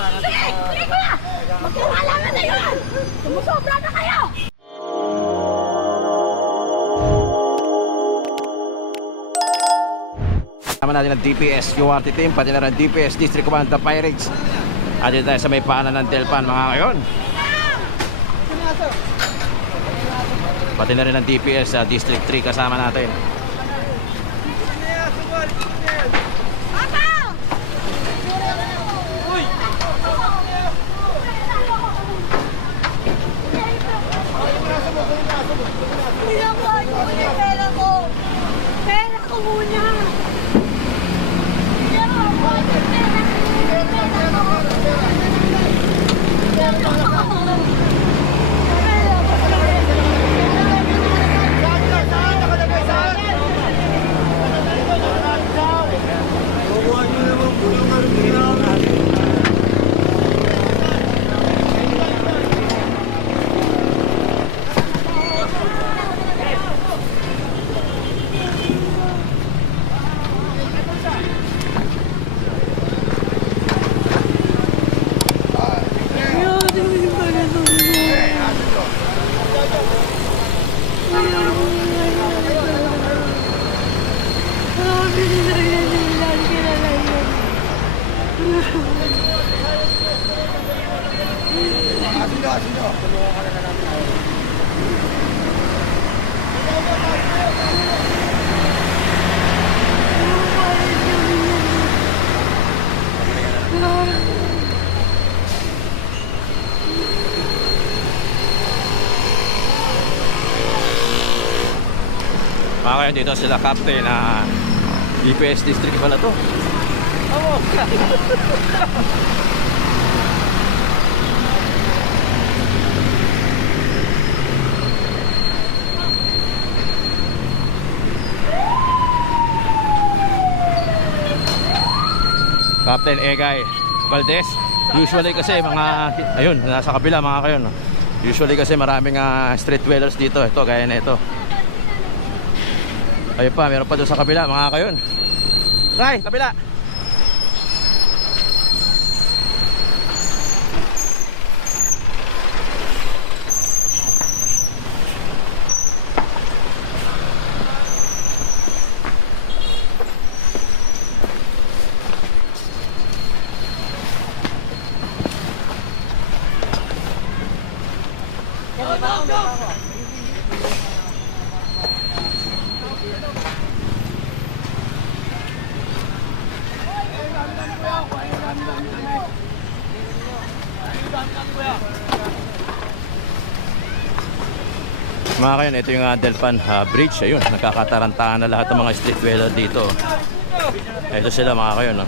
Sige! Sige ko na! Magkakalaman na yun! Sumusobra na kayo! Kasama natin ang DPS QRT team, pati na rin DPS District Command The Pirates. At dito tayo sa may paanan ng Delpan mga kayon. Pati na rin ang DPS District 3 kasama natin. Pera ko muna! Mga kayon, dito sila captain na DPS District pala to. Captain Egay Valdez. Usually kasi mga ayun, nasa kabila mga kayon. Usually kasi maraming street dwellers dito. Ito gaya na ito. Ayun pa, meron pa doon sa kabila mga kayon. Ray, kabila. Mga kayon, ito yung Delpan Bridge. Ayun, nakakatarantahan na lahat ng mga street dweller dito. Ito sila mga kayon, no?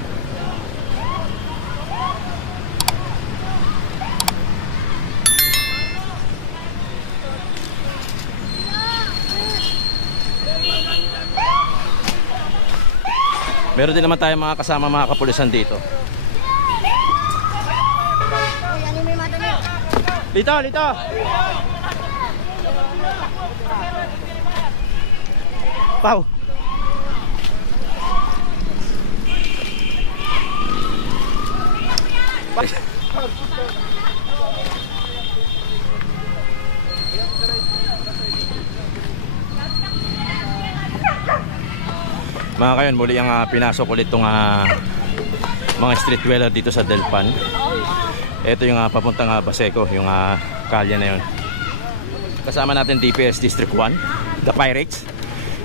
Meron din naman tayo mga kasama mga kapulisan dito. Lito, lito! Pau. Mga kayon, muli ang pinasok ulit itong mga street dweller dito sa Delpan. Ito yung papuntang Baseco, yung kalye na yun. Kasama natin DPS District 1, The Pirates,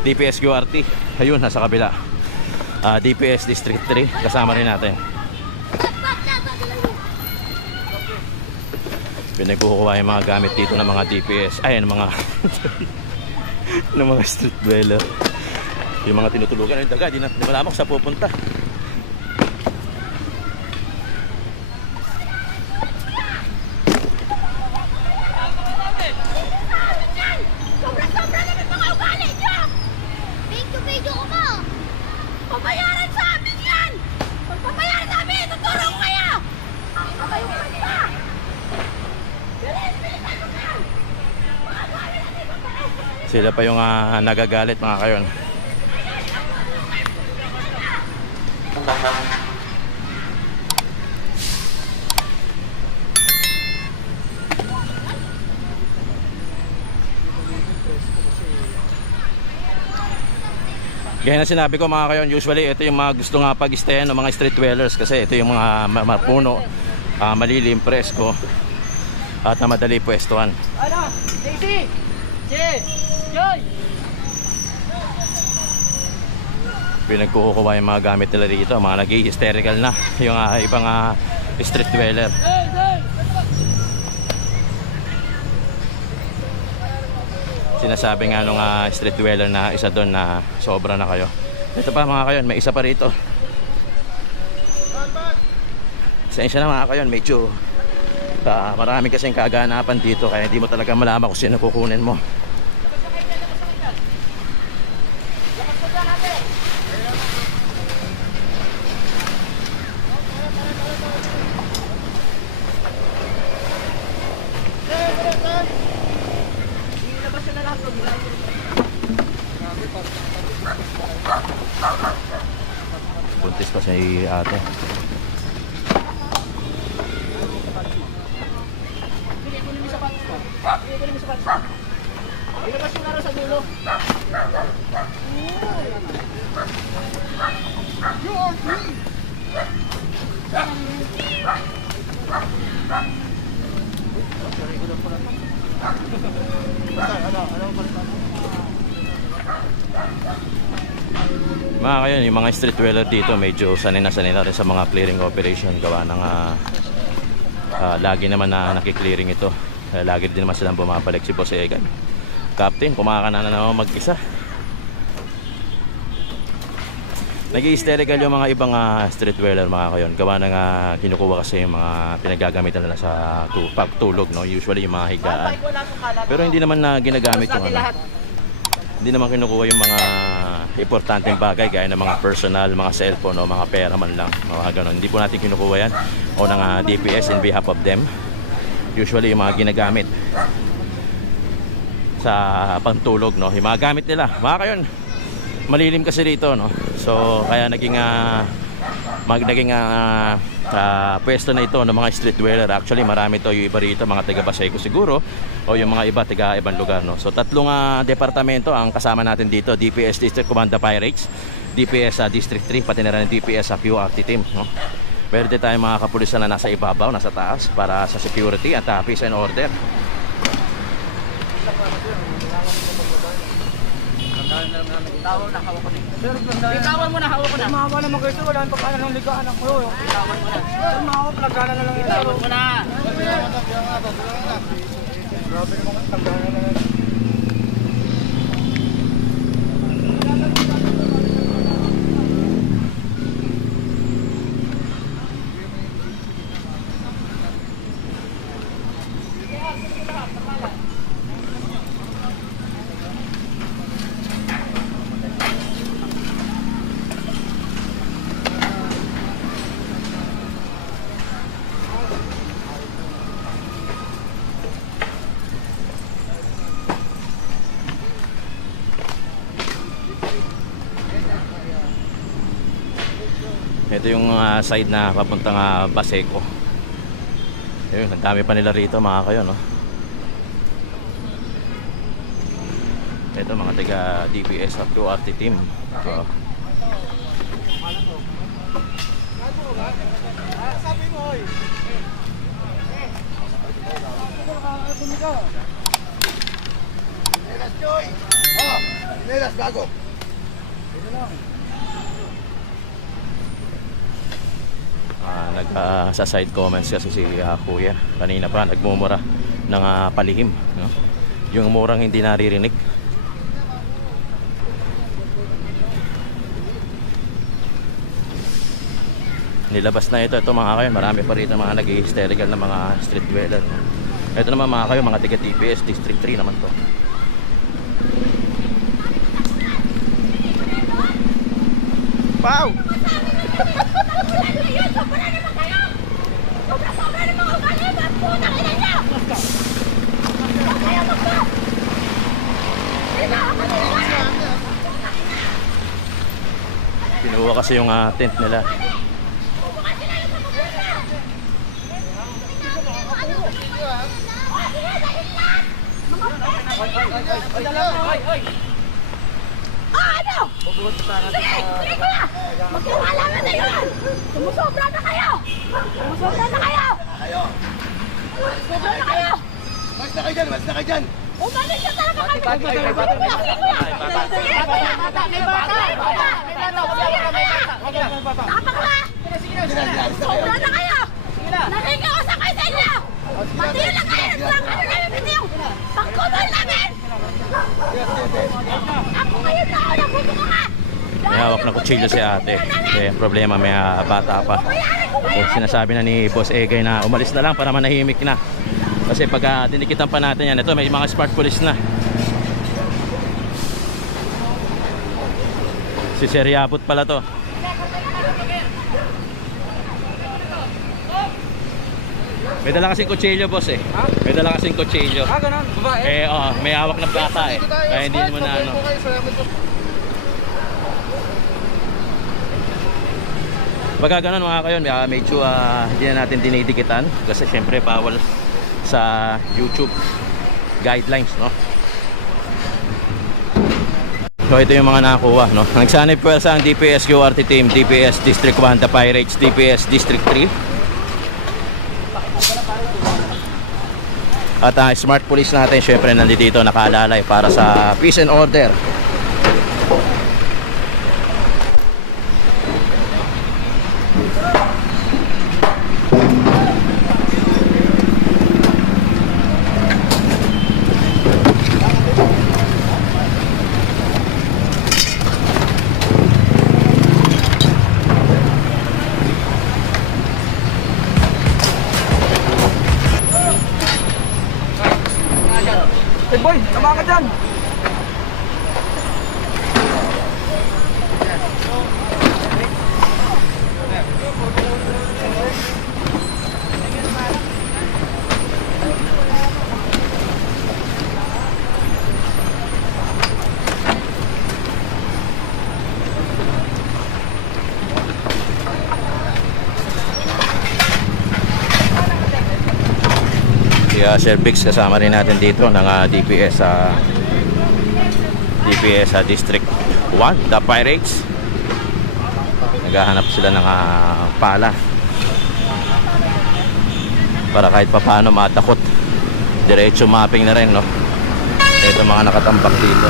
DPS QRT, ayun, nasa kabila. DPS District 3, kasama rin natin. Pinagkukuha yung mga gamit dito ng mga DPS, ay, ng mga ng mga street dweller. Yung mga tinutulugan ng daga, di malamak sa pupunta. Sobra-sobra naman mga ugali niyo! Video ko mo! Papayaran sa amin yan! Pagpapayaran sa amin, tuturo ko kayo! Ang kabayo ko nila! Bilis-bilisan mo ka! Mga ugali natin, papayaran! Sila pa yung nagagalit mga kayon. Gaya na sinabi ko mga kayon, usually ito yung mga gusto nga pag-stayan ng mga street dwellers kasi ito yung mga mapuno, malilim, presko at na madali pwestuhan. Ano? Daisy! Joy! Pinagkukuha yung mga gamit nila dito, mga nag-hysterical na yung ibang street dweller. Sinasabi nga nung street dweller na isa doon na sobra na kayo. Ito pa mga kayon, may isa pa rito. Sensya na mga kayon, medyo marami kasing kaganapan dito kaya hindi mo talaga malaman kung sino kukunin mo. Buntis pa si ate. Ilabas yung araw sa dulo. Mga kayon, yung mga street dweller dito medyo sanay na rin sa mga clearing operation gawa ng lagi naman na nakiklearing ito. Lagi din naman silang bumabalik si Boss Egan. Captain, kumakana na naman mag-isa. Nag-i-hysterical yung mga ibang street dweller mga kayon. Gawa ng kinukuha kasi yung mga pinagagamitan nila sa pagtulog, no? Usually yung mga higaan. Pero hindi naman na ginagamit yung hindi naman kinukuha yung mga importanteng bagay gaya ng mga personal, mga cellphone o mga pera man lang, mga ganun. Hindi po natin kinukuha yan o ng DPS in behalf of them. Usually yung mga ginagamit sa pantulog, no? Yung mga gamit nila, mga kayon, malilim kasi dito, no? So kaya naging pwesto na ito ng mga street dweller. Actually marami to, yung iba rito mga taga Baseco siguro o yung mga iba taga ibang lugar, no? So tatlong departamento ang kasama natin dito: DPS District Command Pirates, DPS District 3, pati na rin DPS QRT team, no? Meron din tayong mga kapulisan na nasa ibabaw, nasa taas para sa security at peace and order. Itawan mo na, hawak ko na. Mahawa naman kayo, wala nang pagkala ng ligaan ako. Itawan mo na. Mahawa, plagana na lang. Itawan mo na. Grabe naman, plagana na lang. Ito yung side na papuntang Baseco. Ayun, ang dami pa nila rito mga kayo, no? Ito mga taga DPS at QRT team. So, Sabi mo, oy. Nelas, Joy! Oh! Nelas, bago! Ito lang. sa side comments kasi si kuya kanina pa nagmumura ng palihim, no? Yung murang hindi naririnig. Nilabas na ito mga kayo, marami pa rito mga nag-hysterical na mga street dweller. Ito naman mga kayo, mga tiga TPS District 3 naman to. Wow! Kinuha kasi yung tent nila. Ano? Sige, sige kuya! Magkakalaman na yun! Sumusobra na kayo! Sumusobra na kayo! Sumusobra na kayo! Mas na kayo dyan, mas na kayo dyan. Umalis na talaga kayo! Sige kuya! Sige kuya! Tapak na! Sobra na kayo! Nakikiusap kayo sa inyo! Matiyo lang kayo! Ano namin bitiyo? Pagkubal namin! Ako kayo na ako! Nabuto ko ka! May hawak na kutsilyo si ate. Kaya problema, may bata pa. So, sinasabi na ni Boss Egay na umalis na lang para manahimik na. Kasi pag dinikitan pa natin yan, ito may mga smart police na. Si Sir Yaput pala to. May dala kasing kutsilyo, boss eh. May dala kasing kutsilyo. Ganun, babae. May hawak na bata eh. Kaya hindi mo na ano. Pagka ganun mga kayon, medyo hindi na natin dinidikitan. Kasi syempre bawal sa YouTube guidelines, no? So ito yung mga nakakuha, no? Nagsanib po sa DPS QRT team, DPS District 1, The Pirates, DPS District 3. At smart police natin syempre nandito nakaalalay para sa peace and order. Hey boy, tama ka dyan. Si Sir Bix kasama rin natin dito ng DPS District 1, The Pirates. Naghahanap sila ng pala para kahit papaano matakot. Diretso mapping na rin, no? Ito mga nakatambak dito.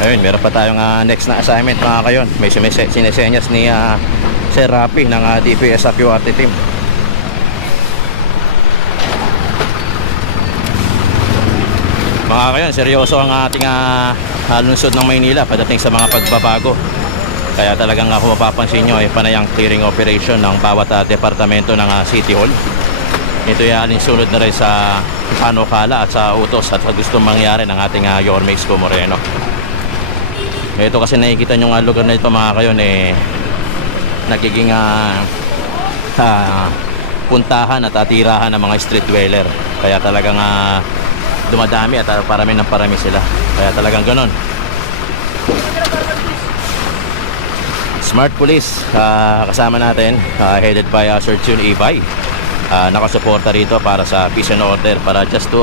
Ayun, meron pa tayong next na assignment mga kayon. May sinesenyas ni Sir Rapi ng DPS sa QRT team. Mga kayon, seryoso ang ating lungsod ng Maynila pagdating sa mga pagbabago. Kaya talagang kung mapapansin nyo ay panayang clearing operation ng bawat departamento ng City Hall. Ito ay alinsunod na rin sa panukala at sa utos at sa gustong mangyari ng ating Yorme Isko Moreno. Ito kasi nakikita nyo nga lugar na ito mga kayon nagiging puntahan at atirahan ng mga street dweller. Kaya talagang dumadami at parami ng parami sila. Kaya talagang ganon. Smart Police kasama natin, headed by Sir Jun Ibay. Nakasuporta rito para sa peace and order, para just to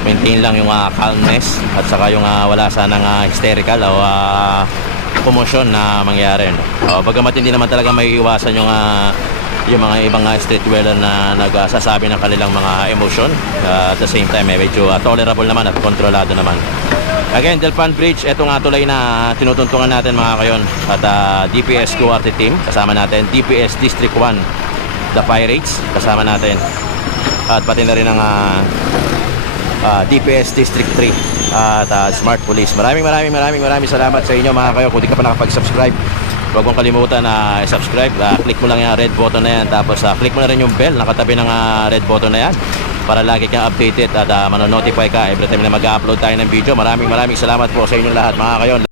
maintain lang yung calmness at saka yung wala sanang hysterical o commotion na mangyari, no? Bagamat hindi naman talaga may iwasan yung mga ibang street dweller na nagsasabi ng kanilang mga emotion, at the same time medyo tolerable naman at kontrolado naman. Again, Delpan Bridge, ito nga tulay na tinutuntungan natin mga kayon, at DPS QRT team kasama natin, DPS District 1 The Pirates kasama natin, at pati na rin ang DPS District 3 at Smart Police. Maraming salamat sa inyo mga kayo. Kung di ka pa nakapag-subscribe, huwag mong kalimutan na subscribe. Click mo lang yung red button na yan, tapos click mo na rin yung bell nakatabi ng red button na yan para lagi kang updated at manonotify ka every time na mag-upload tayo ng video. Maraming salamat po sa inyong lahat mga kayon.